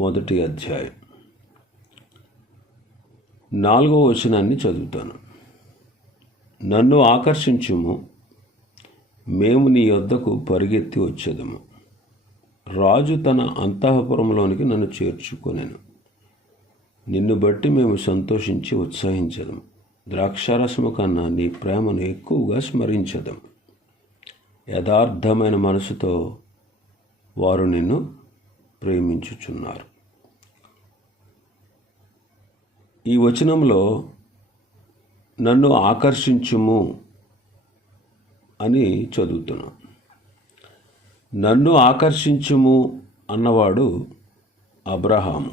మొదటి అధ్యాయం. నాలుగో వచనాన్ని చదువుతాను. నన్ను ఆకర్షించుము మేము నీ యొద్దకు పరిగెత్తి వచ్చేదము. రాజు తన అంతఃపురంలోనికి నన్ను చేర్చుకొనెను. నిన్ను బట్టి మేము సంతోషించి ఉత్సాహించదము. ద్రాక్షారసము కన్నా నీ ప్రేమను ఎక్కువగా స్మరించదం యథార్థమైన మనసుతో వారు నిన్ను ప్రేమించుచున్నారు. ఈ వచనంలో నన్ను ఆకర్షించుము అని చదువుతున్నాం. నన్ను ఆకర్షించుము అన్నవాడు అబ్రహాము.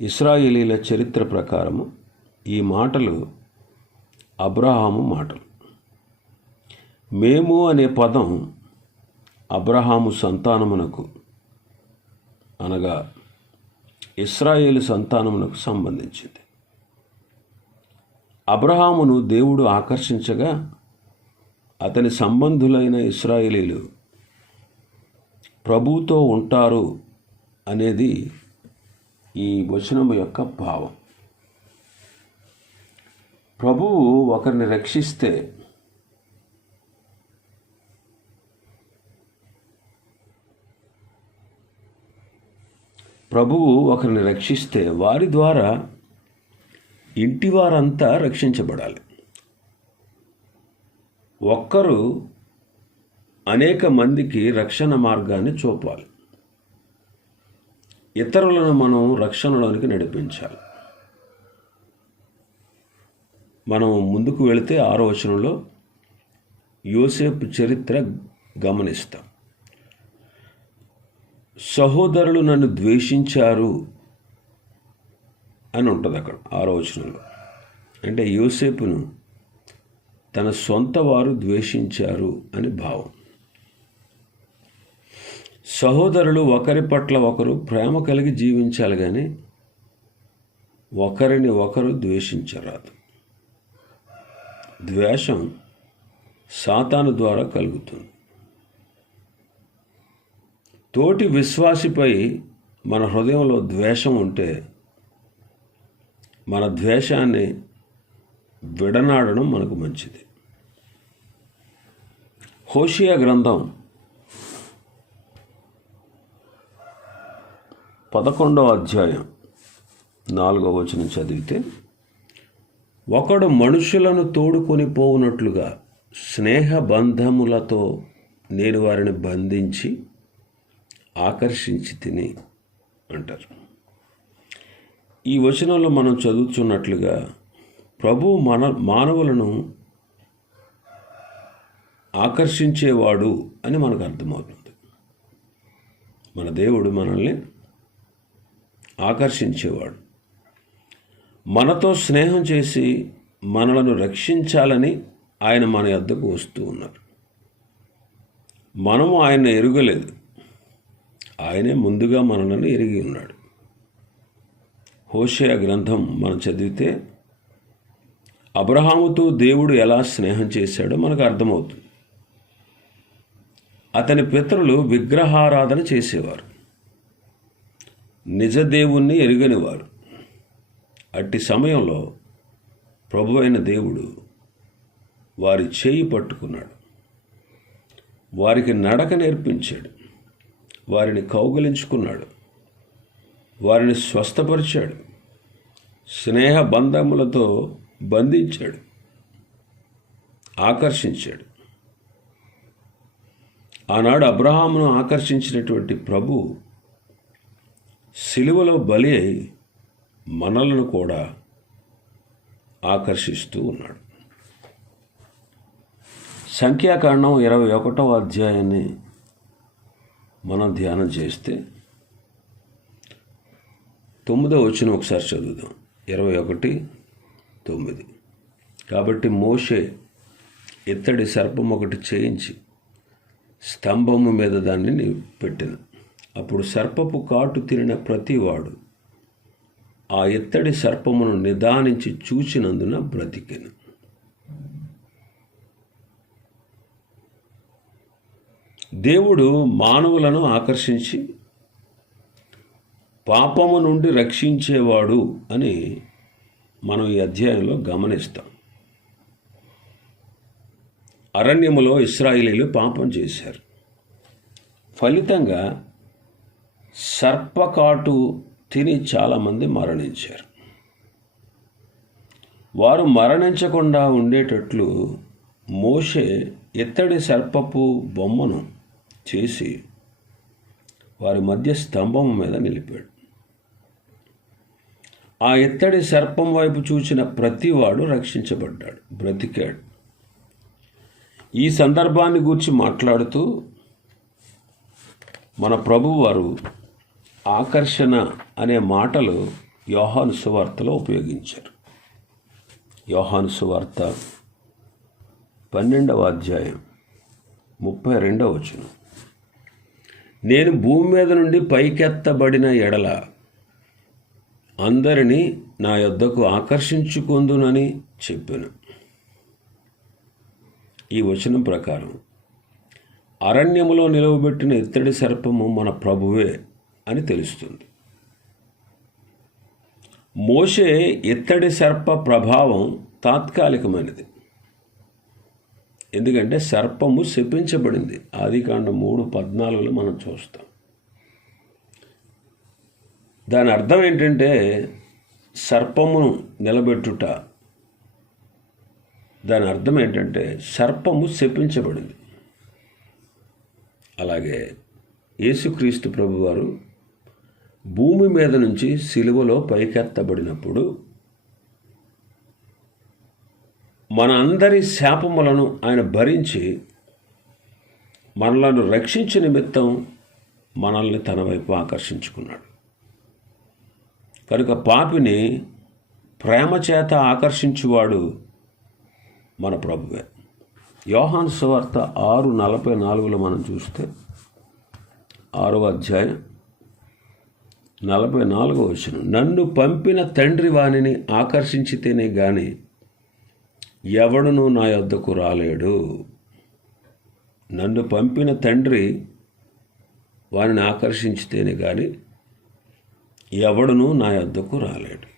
ఇస్రాయేలీల చరిత్ర ప్రకారము ఈ మాటలు అబ్రహాము మాటలు. మేము అనే పదం అబ్రహాము సంతానమునకు అనగా ఇస్రాయేలు సంతానమునకు సంబంధించింది. అబ్రహామును దేవుడు ఆకర్షించగా అతని సంబంధులైన ఇస్రాయేలీలు ప్రభుతో ఉంటారు అనేది ఈ వచనం యొక్క భావం. ప్రభువు ఒకరిని రక్షిస్తే ప్రభువు ఒకరిని రక్షిస్తే వారి ద్వారా ఇంటి వారంతా రక్షించబడాలి. ఒక్కరు అనేక మందికి రక్షణ మార్గాన్ని చూపాలి. ఇతరులను మనం రక్షణలోనికి నడిపించాలి. మనం ముందుకు వెళితే ఆరో వచనంలో యోసేపు చరిత్ర గమనిస్తాం. సహోదరులు నన్ను ద్వేషించారు అని ఉంటుంది అక్కడ ఆలోచనలో అంటే యోసేపును తన సొంత వారు ద్వేషించారు అని భావం. సహోదరులు ఒకరి పట్ల ఒకరు ప్రేమ కలిగి జీవించాలి కానీ ఒకరిని ఒకరు ద్వేషించరాదు. ద్వేషం సాతాను ద్వారా కలుగుతుంది. తోటి విశ్వాసిపై మన హృదయంలో ద్వేషం ఉంటే మన ద్వేషాన్ని విడనాడడం మనకు మంచిది. హోషియా గ్రంథం పదకొండవ అధ్యాయం నాలుగవ వచనం చదివితే ఒకడు మనుషులను తోడుకొని పోవునట్లుగా స్నేహ బంధములతో నేను వారిని బంధించి ఆకర్షించి తిని అంటారు. ఈ వచనంలో మనం చదువుతున్నట్లుగా ప్రభు మన మానవులను ఆకర్షించేవాడు అని మనకు అర్థమవుతుంది. మన దేవుడు మనల్ని ఆకర్షించేవాడు. మనతో స్నేహం చేసి మనలను రక్షించాలని ఆయన మన యొద్దకు వస్తూ ఉన్నారు. మనము ఆయన ఎరుగలేదు. ఆయనే ముందుగా మనలను ఎరిగి ఉన్నాడు. హోషయ గ్రంథం మనం చదివితే అబ్రహాముతో దేవుడు ఎలా స్నేహం చేశాడో మనకు అర్థమవుతుంది. అతని పితరులు విగ్రహారాధన చేసేవారు. నిజ దేవుణ్ణి ఎరుగనివారు. అట్టి సమయంలో ప్రభు అయిన దేవుడు వారి చేయి పట్టుకున్నాడు. వారికి నడక నేర్పించాడు. వారిని కౌగలించుకున్నాడు. వారిని స్వస్థపరిచాడు. స్నేహ బంధములతో బంధించాడు. ఆకర్షించాడు. ఆనాడు అబ్రహామును ఆకర్షించినటువంటి ప్రభు సిలువలో బలి అయి మనలను కూడా ఆకర్షిస్తూ ఉన్నాడు. సంఖ్యాకాండం ఇరవై ఒకటవ అధ్యాయాన్ని మనం ధ్యానం చేస్తే తొమ్మిదో వచ్చిన ఒకసారి చదువుదాం. ఇరవై ఒకటి తొమ్మిది. కాబట్టి మోషే ఇత్తడి సర్పం ఒకటి చేయించి స్తంభము మీద దాన్ని పెట్టిన. అప్పుడు సర్పపు కాటు తినిన ప్రతివాడు ఆ ఇత్తడి సర్పమును నిదానించి చూచినందున బ్రతికెను. దేవుడు మానవులను ఆకర్షించి పాపము నుండి రక్షించేవాడు అని మనం ఈ అధ్యాయంలో గమనిస్తాం. అరణ్యములో ఇస్రాయిలీలు పాపం చేశారు. ఫలితంగా సర్పకాటు తిని చాలామంది మరణించారు. వారు మరణించకుండా ఉండేటట్లు మోషే ఇత్తడి సర్పపు బొమ్మను చేసి వారి మధ్య స్తంభం మీద నిలిపాడు. ఆ ఇత్తడి సర్పం వైపు చూచిన ప్రతివాడు రక్షించబడ్డాడు బ్రతికాడు. ఈ సందర్భాన్ని గురించి మాట్లాడుతూ మన ప్రభువారు ఆకర్షణ అనే మాటలు యోహాను సువార్తలో ఉపయోగించారు. యోహాను సువార్త పన్నెండవ అధ్యాయం ముప్పై రెండవ వచనం. నేను భూమి మీద నుండి పైకెత్తబడిన ఎడల అందరినీ నా యొద్దకు ఆకర్షించుకుందునని చెప్పాను. ఈ వచనం ప్రకారం అరణ్యములో నిలవబెట్టిన ఇత్తడి సర్పము మన ప్రభువే అని తెలుస్తుంది. మోషే ఇత్తడి సర్ప ప్రభావం తాత్కాలికమైనది. ఎందుకంటే సర్పము శపించబడింది. ఆదికాండం మూడు పద్నాలుగులో మనం చూస్తాం. దాని అర్థం ఏంటంటే సర్పమును నిలబెట్టుట. దాని అర్థం ఏంటంటే సర్పము శపించబడింది. అలాగే యేసుక్రీస్తు ప్రభువారు భూమి మీద నుంచి సిలువలో పైకెత్తబడినప్పుడు మన అందరి శాపములను ఆయన భరించి మనలను రక్షించే నిమిత్తం మనల్ని తన వైపు ఆకర్షించుకున్నాడు. కనుక పాపిని ప్రేమ చేత ఆకర్షించువాడు మన ప్రభువే. యోహాన్ సువార్త ఆరు నలభై నాలుగులో మనం చూస్తే ఆరో అధ్యాయం నలభై నాలుగో వచ్చిన నన్ను పంపిన తండ్రి వాణిని ఆకర్షించితేనే కానీ ఎవడును నా యొద్దకు రాలేడు. నన్ను పంపిన తండ్రి వారిని ఆకర్షించితేనే కానీ ఎవడును నా యొద్దకు రాలేడు.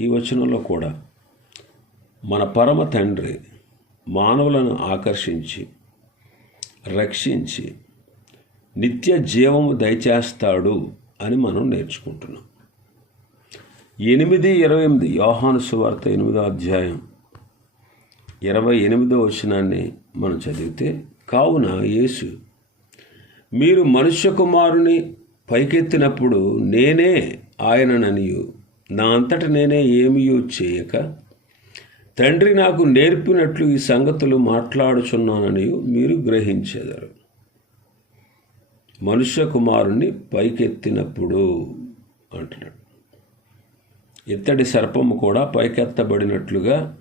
ఈ వచనంలో కూడా మన పరమ తండ్రి మానవులను ఆకర్షించి రక్షించి నిత్య జీవము దయచేస్తాడు అని మనం నేర్చుకుంటున్నాం. ఎనిమిది ఇరవై ఎనిమిది యోహాను సువార్త ఎనిమిదో అధ్యాయం ఇరవై ఎనిమిదో వచనాన్ని మనం చదివితే కావున యేసు మీరు మనుష్య కుమారుని పైకెత్తినప్పుడు నేనే ఆయనననియు. నా అంతట నేనే ఏమియో చేయక తండ్రి నాకు నేర్పినట్లు ఈ సంగతులు మాట్లాడుచున్నానని మీరు గ్రహించేదారు. మనుష్య కుమారుణ్ణి పైకెత్తినప్పుడు అంటున్నాడు. ఇత్తడి సర్పము కూడా పైకెత్తబడినట్లుగా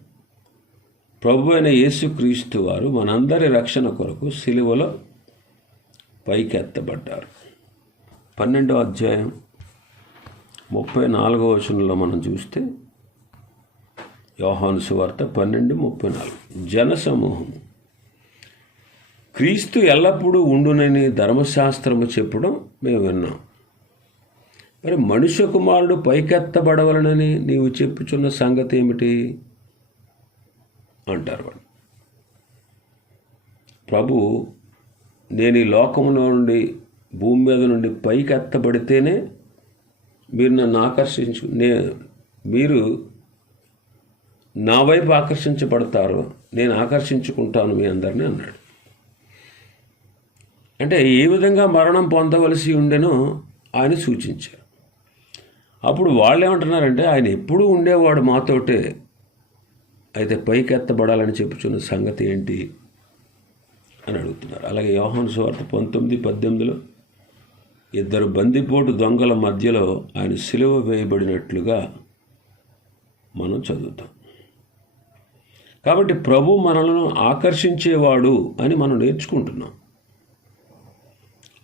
ప్రభు అయిన యేసుక్రీస్తు వారు మనందరి రక్షణ కొరకు సిలువలో పైకెత్తబడ్డారు. పన్నెండో అధ్యాయం ముప్పై నాలుగో వచనంలో మనం చూస్తే యోహాను సువార్త పన్నెండు ముప్పై నాలుగు. జనసమూహం క్రీస్తు ఎల్లప్పుడూ ఉండునని ధర్మశాస్త్రము చెప్పడం మేము విన్నాం. మరి మనుష్య కుమారుడు పైకెత్తబడవలనని నీవు చెప్పుచున్న సంగతి ఏమిటి? అంటారు వాళ్ళు. ప్రభు నేను ఈ లోకంలో నుండి భూమి మీద నుండి పైకి ఎత్తబడితేనే మీరు నన్ను ఆకర్షించు నే మీరు నా వైపు ఆకర్షించబడతారు. నేను ఆకర్షించుకుంటాను మీ అందరినీ అన్నాడు. అంటే ఏ విధంగా మరణం పొందవలసి ఉండెనో ఆయన సూచించారు. అప్పుడు వాళ్ళు ఏమంటున్నారంటే ఆయన ఎప్పుడూ ఉండేవాడు మాతోటే అయితే పైకి ఎత్తబడాలని చెప్పుచున్న సంగతి ఏంటి అని అడుగుతున్నారు. అలాగే యోహాను సువార్త పంతొమ్మిది పద్దెనిమిదిలో ఇద్దరు బందిపోటు దొంగల మధ్యలో ఆయన సిలువ వేయబడినట్లుగా మనం చదువుతాం. కాబట్టి ప్రభు మనలను ఆకర్షించేవాడు అని మనం నేర్చుకుంటున్నాం.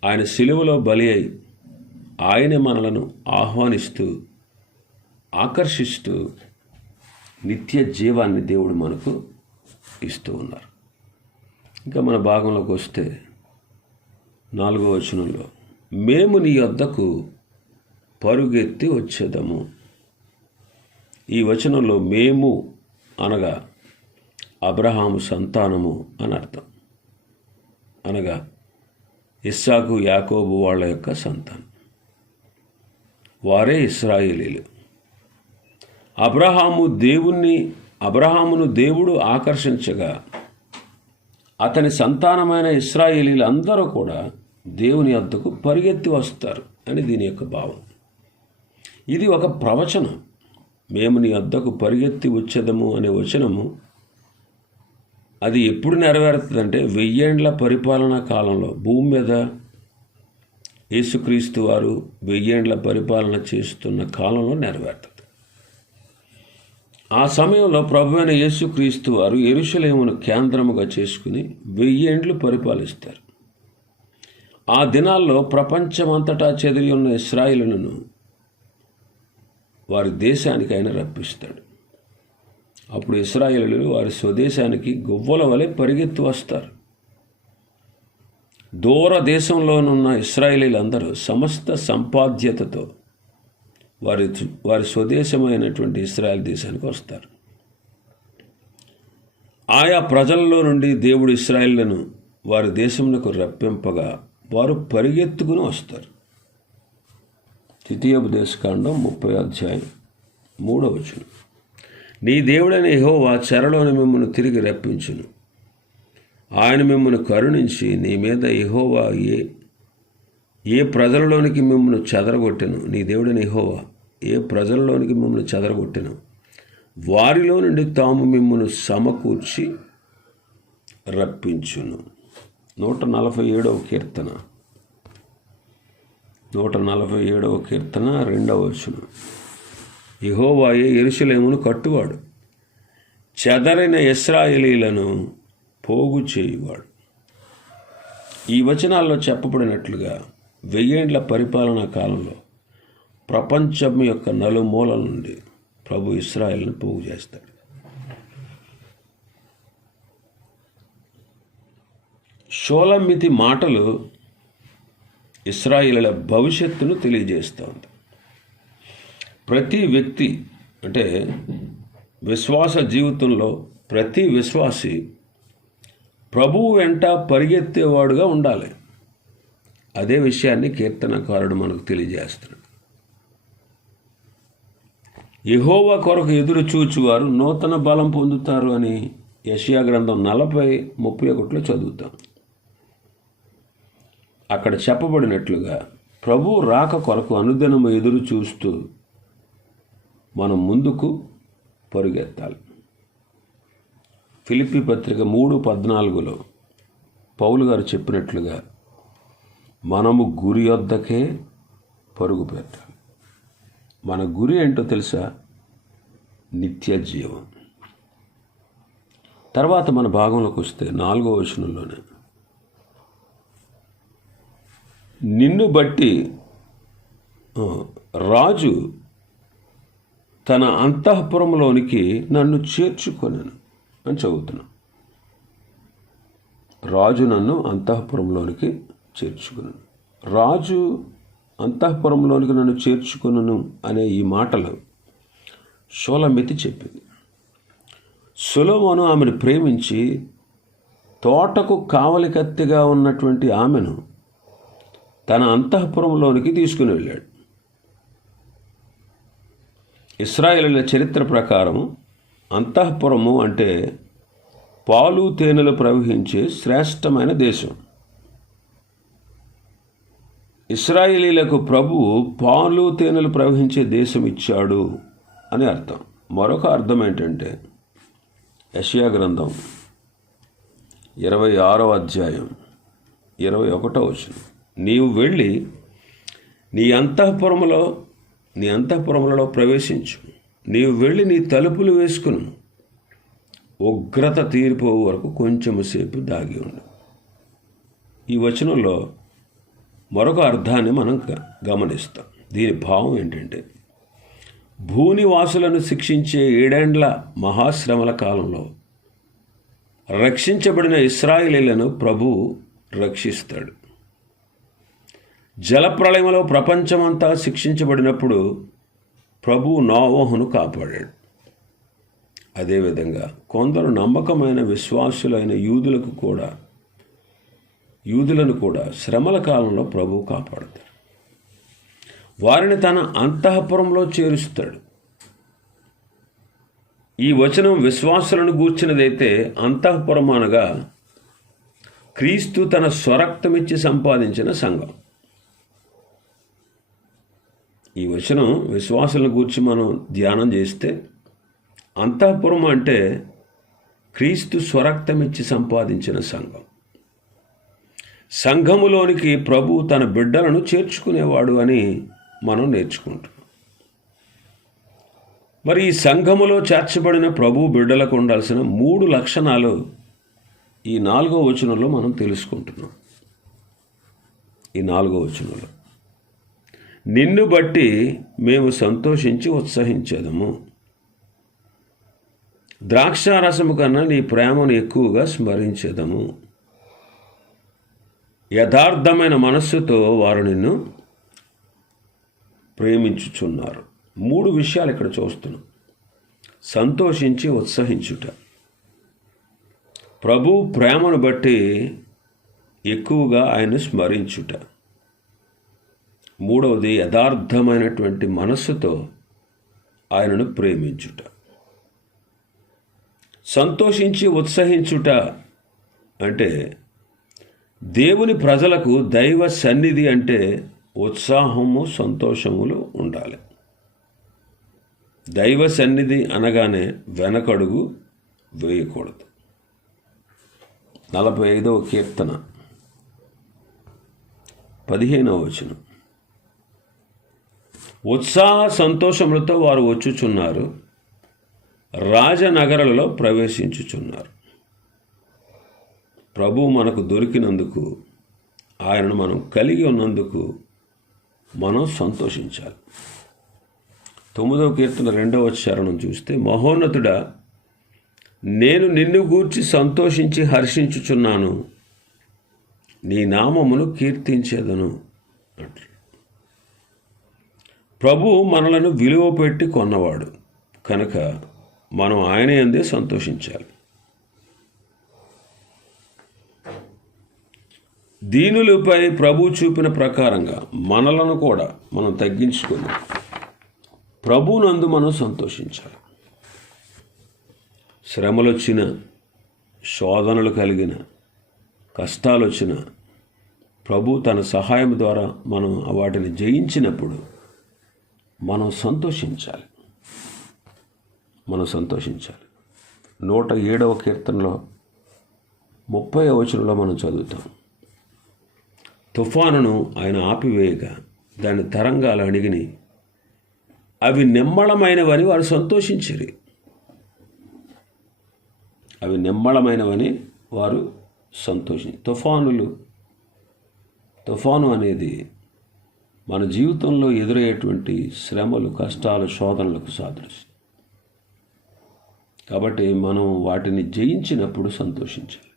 ఆయన సిలువలో బలి అయి ఆయన మనలను ఆహ్వానిస్తూ ఆకర్షిస్తూ నిత్య జీవాన్ని దేవుడు మనకు ఇస్తూ ఉన్నారు. ఇంకా మన భాగంలోకి వస్తే నాలుగో వచనంలో మేము నీ వద్దకు పరుగెత్తి వచ్చేదము. ఈ వచనంలో మేము అనగా అబ్రహాము సంతానము అని అర్థం. అనగా ఇస్సాకు యాకోబు వాళ్ళ యొక్క సంతానం. వారే ఇస్రాయేలీలు. అబ్రహాము దేవుణ్ణి అబ్రహామును దేవుడు ఆకర్షించగా అతని సంతానమైన ఇస్రాయేలీలు అందరూ కూడా దేవుని వద్దకు పరిగెత్తి వస్తారు అని దీని యొక్క భావం. ఇది ఒక ప్రవచనం. మేము నీ వద్దకు పరిగెత్తి వచ్చేదము అనే వచనము అది ఎప్పుడు నెరవేరుతుందంటే వెయ్యేండ్ల పరిపాలనా కాలంలో భూమి మీద యేసుక్రీస్తు వారు వెయ్యేండ్ల పరిపాలన చేస్తున్న కాలంలో నెరవేరుతుంది. ఆ సమయంలో ప్రభు అయిన యేసుక్రీస్తు వారు ఎరుషలేమును కేంద్రముగా చేసుకుని వెయ్యేండ్లు పరిపాలిస్తారు. ఆ దినాల్లో ప్రపంచమంతటా చెదిరి ఉన్న ఇస్రాయిలను వారి దేశానికి ఆయన రప్పిస్తాడు. అప్పుడు ఇస్రాయేలు వారి స్వదేశానికి గువ్వల వలె పరిగెత్తి వస్తారు. దూర దేశంలోనున్న ఇస్రాయేలీలందరూ సమస్త సంపాద్యతతో వారి వారి స్వదేశమైనటువంటి ఇస్రాయల్ దేశానికి వస్తారు. ఆయా ప్రజల్లో నుండి దేవుడు ఇస్రాయిళ్ళను వారి దేశమునకు రప్పింపగా వారు పరిగెత్తుకుని వస్తారు. ద్వితీయోపదేశకాండం ముప్పై అధ్యాయం మూడవ వచనం. నీ దేవుడైన యహోవా చెరలోని మిమ్మల్ని తిరిగి రప్పించును. ఆయన మిమ్మల్ని కరుణించి నీ మీద యహోవా ఏ ఏ ప్రజలలోనికి మిమ్మల్ని చెదరగొట్టెను? నీ దేవుడైన ఇహోవా ఏ ప్రజల్లోనికి మిమ్మల్ని చెదరగొట్టిన వారిలో నుండి తాము మిమ్మల్ని సమకూర్చి రప్పించును. నూట నలభై ఏడవ కీర్తన. నూట నలభై ఏడవ కీర్తన రెండవ వచనం. యహోవాయే ఎరుసలేమును కట్టువాడు చెదరిన ఇస్రాయేలీలను పోగు చేయువాడు. ఈ వచనాల్లో చెప్పబడినట్లుగా వెయ్యేండ్ల పరిపాలనా కాలంలో ప్రపంచం యొక్క నలుమూలల నుండి ప్రభు ఇస్రాయల్ని పోగు చేస్తాడు. షోలమితి మాటలు ఇస్రాయిల భవిష్యత్తును తెలియజేస్తోంది. ప్రతి వ్యక్తి అంటే విశ్వాస జీవితంలో ప్రతి విశ్వాసి ప్రభువు వెంట పరిగెత్తేవాడుగా ఉండాలి. అదే విషయాన్ని కీర్తనకారుడు మనకు తెలియజేస్తున్నాడు. యహోవా కొరకు ఎదురు చూచువారు నూతన బలం పొందుతారు అని యషియా గ్రంథం నలభై ముప్పై ఒకటిలో చదువుతాం. అక్కడ చెప్పబడినట్లుగా ప్రభు రాక కొరకు అనుదినము ఎదురు చూస్తూ మనం ముందుకు పరుగెత్తాలి. ఫిలిపి పత్రిక మూడు పద్నాలుగులో పౌలు గారు చెప్పినట్లుగా మనము గురి వద్దకే పరుగు పెట్టాలి మన గురి ఏంటో తెలుసా? నిత్య జీవం. తర్వాత మన భాగంలోకి వస్తే నాలుగో వచనంలోనే. నిన్ను బట్టి రాజు తన అంతఃపురంలోనికి నన్ను చేర్చుకొనను అని చదువుతున్నాను రాజు నన్ను అంతఃపురంలోనికి చేర్చుకున్నాను రాజు అంతఃపురంలోనికి నన్ను చేర్చుకును అనే ఈ మాటలు షోలమితి చెప్పింది. సులోమోను ఆమెను ప్రేమించి తోటకు కావలికత్తిగా ఉన్నటువంటి ఆమెను తన అంతఃపురంలోనికి తీసుకుని వెళ్ళాడు. ఇస్రాయేలీల చరిత్ర ప్రకారం అంతఃపురము అంటే పాలు తేనెలు ప్రవహించే శ్రేష్టమైన దేశం. ఇస్రాయేలీలకు ప్రభువు పాలు తేనెలు ప్రవహించే దేశం ఇచ్చాడు అని అర్థం. మరొక అర్థం ఏంటంటే యషియా గ్రంథం ఇరవై ఆరో అధ్యాయం ఇరవై ఒకటో వచనం. నీవు వెళ్ళి నీ అంతఃపురములో నీ అంతఃపురములలో ప్రవేశించు. నీవు వెళ్ళి నీ తలుపులు వేసుకును. ఉగ్రత తీరిపోవు వరకు కొంచెం సేపు దాగి ఉండు. ఈ వచనంలో మరొక అర్థాన్ని మనం గ- గమనిస్తాం. దీని భావం ఏంటంటే భూనివాసులను శిక్షించే ఏడేండ్ల మహాశ్రమల కాలంలో రక్షించబడిన ఇస్రాయిలీలను ప్రభు రక్షిస్తాడు. జలప్రళయంలో ప్రపంచమంతా శిక్షించబడినప్పుడు ప్రభు నోవహును కాపాడాడు. అదేవిధంగా కొందరు నమ్మకమైన విశ్వాసులైన యూదులకు కూడా యూదులను కూడా శ్రమల కాలంలో ప్రభువు కాపాడుతాడు. వారిని తన అంతఃపురంలో చేరుస్తాడు. ఈ వచనం విశ్వాసులను గూర్చినదైతే అంతఃపురం అనగా క్రీస్తు తన స్వరక్తమిచ్చి సంపాదించిన సంఘం. ఈ వచనం విశ్వాసులను గూర్చి మనం ధ్యానం చేస్తే అంతఃపురం అంటే క్రీస్తు స్వరక్తమిచ్చి సంపాదించిన సంఘం. సంఘములోనికి ప్రభు తన బిడ్డలను చేర్చుకునేవాడు అని మనం నేర్చుకుంటున్నాం. మరి ఈ సంఘములో చేర్చబడిన ప్రభు బిడ్డలకు ఉండాల్సిన మూడు లక్షణాలు ఈ నాలుగో వచనంలో మనం తెలుసుకుంటున్నాం. ఈ నాలుగో వచనంలో. నిన్ను బట్టి మేము సంతోషించి ఉత్సహించదము. ద్రాక్షారసము కన్నా నీ ప్రేమను ఎక్కువగా స్మరించదము. యథార్థమైన మనస్సుతో వారు నిన్ను ప్రేమించుచున్నారు. మూడు విషయాలు ఇక్కడ చూస్తున్నాం. సంతోషించి ఉత్సహించుట. ప్రభు ప్రేమను బట్టి ఎక్కువగా ఆయన స్మరించుట. మూడవది యథార్థమైనటువంటి మనస్సుతో ఆయనను ప్రేమించుట. సంతోషించి ఉత్సహించుట అంటే దేవుని ప్రజలకు దైవ సన్నిధి అంటే ఉత్సాహము సంతోషములు ఉండాలి. దైవ సన్నిధి అనగానే వెనకడుగు వేయకూడదు. నలభై ఐదవ కీర్తన. పదిహేనవ వచనం. ఉత్సాహ సంతోషములతో వారు వచ్చుచున్నారు రాజనగరాలలో ప్రవేశించుచున్నారు. ప్రభు మనకు దొరికినందుకు ఆయనను మనం కలిగి ఉన్నందుకు మనం సంతోషించాలి. తొమ్మిదవ కీర్తన రెండవ చరణం చూస్తే మహోన్నతుడా నేను నిన్ను గూర్చి సంతోషించి హర్షించుచున్నాను. నీ నామమును కీర్తించేదను అంటాడు ప్రభు మనలను విలువ పెట్టి కొన్నవాడు. కనుక మనం ఆయన ఎందే సంతోషించాలి. దీనులపై ప్రభు చూపిన ప్రకారంగా మనలను కూడా మనం తగ్గించుకొని ప్రభునందు మనం సంతోషించాలి. శ్రమలు వచ్చిన శోధనలు కలిగిన కష్టాలు వచ్చిన ప్రభు తన సహాయం ద్వారా మనం వాటిని జయించినప్పుడు మనం సంతోషించాలి. మనం సంతోషించాలి. నూట ఏడవ కీర్తనలో ముప్పై వచనంలో మనం చదువుతాం. తుఫానును ఆయన ఆపివేయగా దాని తరంగాలు అణిగిని. అవి నిమ్మళమైనవని వారు సంతోషించరు. అవి నిమ్మళమైనవని వారు సంతోషి తుఫానులు. తుఫాను అనేది మన జీవితంలో ఎదురయ్యేటువంటి శ్రమలు కష్టాలు శోధనలకు సాదృశ్యం. కాబట్టి మనం వాటిని జయించినప్పుడు సంతోషించాలి.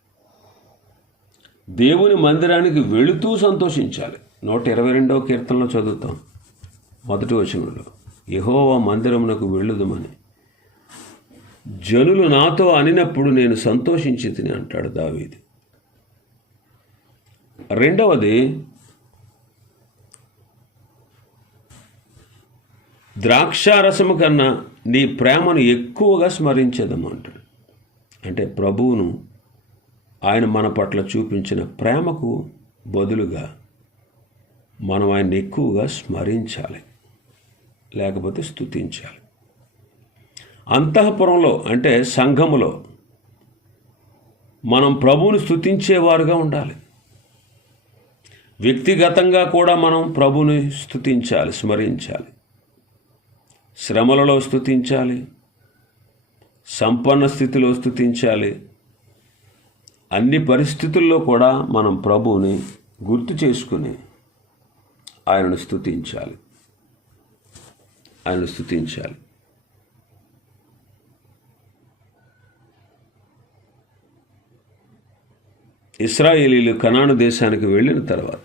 దేవుని మందిరానికి వెళుతూ సంతోషించాలి. నూట ఇరవై రెండవ కీర్తనలో చదువుతాం. మొదటి వచనంలో యహోవా మందిరమునకు వెళ్ళుదమని. జనులు నాతో అనినప్పుడు నేను సంతోషించి తిని అంటాడు దావీది. రెండవది ద్రాక్షారసము కన్నా నీ ప్రేమను ఎక్కువగా స్మరించేదము అంటాడు. అంటే ప్రభువును ఆయన మన పట్ల చూపించిన ప్రేమకు బదులుగా మనం ఆయన ఎక్కువగా స్మరించాలి లేకపోతే స్థుతించాలి అంతఃపురంలో అంటే సంఘములో మనం ప్రభువుని స్తుతించేవారుగా ఉండాలి. వ్యక్తిగతంగా కూడా మనం ప్రభుని స్తుతించాలి స్మరించాలి. శ్రమలలో స్తుతించాలి సంపన్న స్థితిలో స్థుతించాలి అన్ని పరిస్థితుల్లో కూడా మనం ప్రభువుని గుర్తు చేసుకుని ఆయనను స్థుతించాలి ఆయనను స్తుతించాలి. ఇస్రాయేలీలు కనాను దేశానికి వెళ్ళిన తర్వాత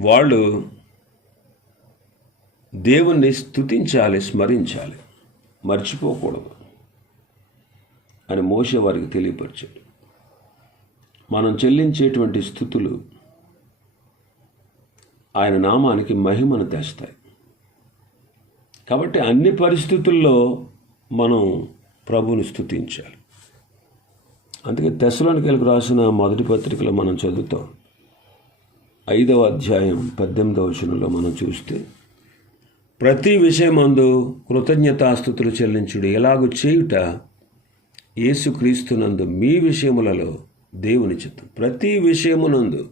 వాళ్ళు దేవుణ్ణి స్తుతించాలి స్మరించాలి. మర్చిపోకూడదు. అని మోసే వారికి తెలియపరిచాడు. మనం చెల్లించేటువంటి స్థుతులు ఆయన నామానికి మహిమను తెస్తాయి. కాబట్టి అన్ని పరిస్థితుల్లో మనం ప్రభువుని స్తుతించాలి అందుకే తెశలోనికలకు రాసిన మొదటి పత్రికలో మనం చదువుతాం. ఐదవ అధ్యాయం పద్దెనిమిదవ వచనంలో మనం చూస్తే ప్రతి విషయమందు కృతజ్ఞతాస్థుతులు చెల్లించుడు. ఎలాగూ చేయుట? యేసుక్రీస్తునందు మీ విషయములలో దేవుని చిత్తం ప్రతి విషయమునందు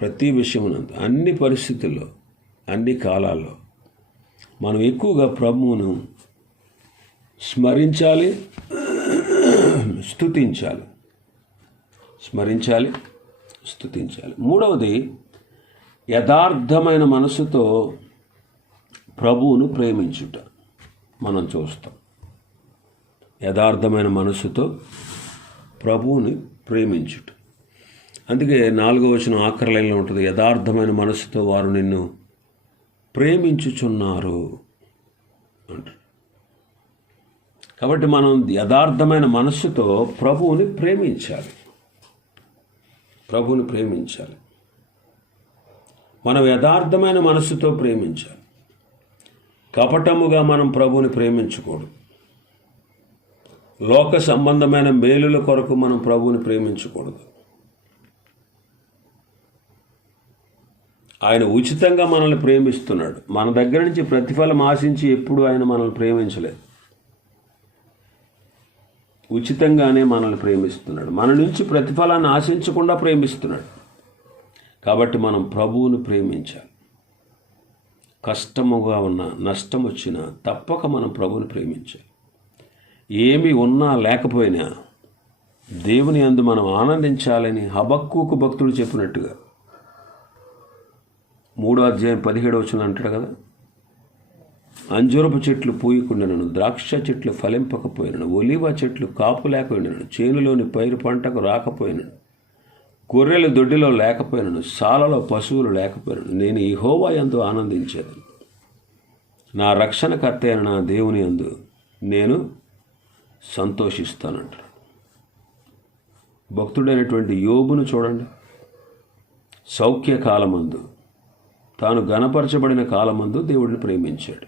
ప్రతి విషయమునందు అన్ని పరిస్థితుల్లో అన్ని కాలాల్లో మనం ఎక్కువగా ప్రభువును స్మరించాలి స్థుతించాలి స్మరించాలి స్థుతించాలి మూడవది యథార్థమైన మనసుతో ప్రభువును ప్రేమించుట. మనం చూస్తాం. యథార్థమైన మనస్సుతో ప్రభువుని ప్రేమించుట. అందుకే నాలుగో వచ్చిన ఆఖరి ఉంటుంది యథార్థమైన మనస్సుతో వారు నిన్ను ప్రేమించుచున్నారు అంటారు. కాబట్టి మనం యథార్థమైన మనస్సుతో ప్రభువుని ప్రేమించాలి. ప్రభువుని ప్రేమించాలి. మనం యథార్థమైన మనస్సుతో ప్రేమించాలి. కపటముగా మనం ప్రభువుని ప్రేమించకూడదు. లోక సంబంధమైన మేలుల కొరకు మనం ప్రభువుని ప్రేమించకూడదు. ఆయన ఉచితంగా మనల్ని ప్రేమిస్తున్నాడు. మన దగ్గర నుంచి ప్రతిఫలం ఆశించి ఎప్పుడు ఆయన మనల్ని ప్రేమించలేదు. ఉచితంగానే మనల్ని ప్రేమిస్తున్నాడు. మన నుంచి ప్రతిఫలాన్ని ఆశించకుండా ప్రేమిస్తున్నాడు. కాబట్టి మనం ప్రభువుని ప్రేమించాలి. కష్టముగా ఉన్న నష్టం వచ్చినా తప్పక మనం ప్రభువుని ప్రేమించాలి. ఏమి ఉన్నా లేకపోయినా దేవుని అందు మనం ఆనందించాలని హబక్కుకు భక్తుడు చెప్పినట్టుగా. మూడో అధ్యాయం పదిహేడు వచ్చిన అంటాడు కదా అంజూరపు చెట్లు పూయకుండాను ద్రాక్ష చెట్లు ఫలింపకపోయినను ఒలివ చెట్లు కాపు లేకపోయినను చేనులోని పైరు పంటకు రాకపోయినను గొర్రెలు దొడ్డిలో లేకపోయినను సాలలో పశువులు లేకపోయినను నేను ఈ హోవా ఎందు ఆనందించేది నా రక్షణకర్త అయిన నా దేవుని అందు నేను సంతోషిస్తానంటాడు. భక్తుడైనటువంటి యోగును చూడండి. సౌఖ్య కాలమందు తాను గణపరచబడిన కాలమందు దేవుడిని ప్రేమించాడు.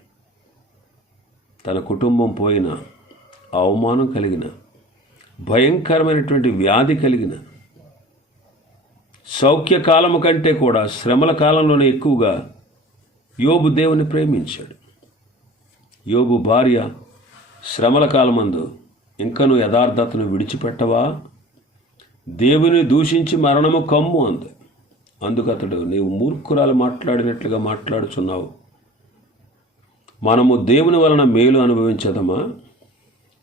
తన కుటుంబం పోయిన అవమానం కలిగిన భయంకరమైనటువంటి వ్యాధి కలిగిన సౌఖ్య కాలము కంటే కూడా శ్రమల కాలంలోనే ఎక్కువగా యోబు దేవుని ప్రేమించాడు. యోబు భార్య శ్రమల కాలమందు ఇంకను యథార్థతను విడిచిపెట్టవా? దేవుని దూషించి మరణము కమ్ము అంది. అందుకతడు నీవు మూర్ఖురాలు మాట్లాడినట్లుగా మాట్లాడుచున్నావు. మనము దేవుని వలన మేలు అనుభవించదమా?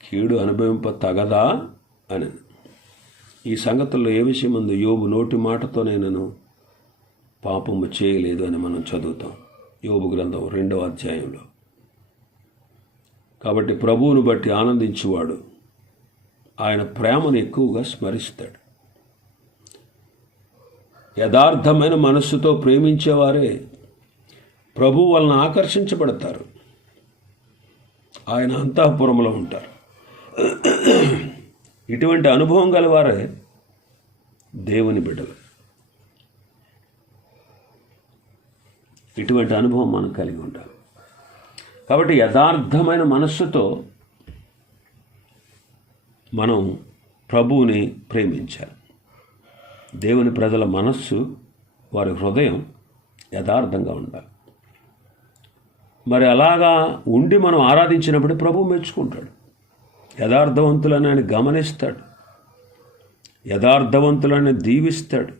కీడు అనుభవింప తగదా అని ఈ సంగతుల్లో ఏ విషయం ఉంది యోబు నోటి మాటతో నేను పాపము చేయలేదు అని మనం చదువుతాం. యోబు గ్రంథం రెండవ అధ్యాయంలో. కాబట్టి ప్రభువును బట్టి ఆనందించువాడు ఆయన ప్రేమను ఎక్కువగా స్మరిస్తాడు. యథార్థమైన మనస్సుతో ప్రేమించేవారే ప్రభు వలన ఆకర్షించబడతారు. ఆయన అంతఃపురంలో ఉంటారు. ఇటువంటి అనుభవం గలవారే దేవుని బిడ్డలు. ఇటువంటి అనుభవం మనం కలిగి ఉంటాం కాబట్టి యథార్థమైన మనస్సుతో మనం ప్రభువుని ప్రేమించాలి. దేవుని ప్రజల మనస్సు వారి హృదయం యథార్థంగా ఉండాలి. మరి అలాగా ఉండి మనం ఆరాధించినప్పుడు ప్రభు మెచ్చుకుంటాడు. యథార్థవంతులని ఆయన గమనిస్తాడు. యథార్థవంతులని దీవిస్తాడు.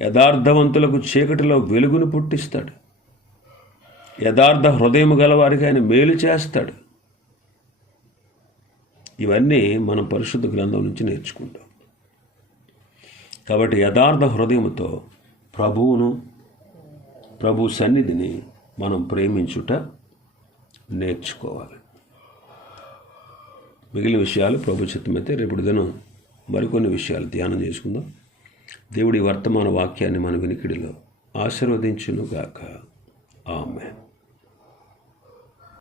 యథార్థవంతులకు చీకటిలో వెలుగును పుట్టిస్తాడు. యథార్థ హృదయం గల వారికి ఆయన మేలు చేస్తాడు. ఇవన్నీ మనం పరిశుద్ధ గ్రంథం నుంచి నేర్చుకుంటాం. కాబట్టి యథార్థ హృదయముతో ప్రభువును ప్రభు సన్నిధిని మనం ప్రేమించుట నేర్చుకోవాలి. మిగిలిన విషయాలు ప్రభు చిత్తమైతే రేపు దినం మరికొన్ని విషయాలు ధ్యానం చేసుకుందాం. దేవుడి వర్తమాన వాక్యాన్ని మన వినికిడిలో ఆశీర్వదించునుగాక. ఆమెన్.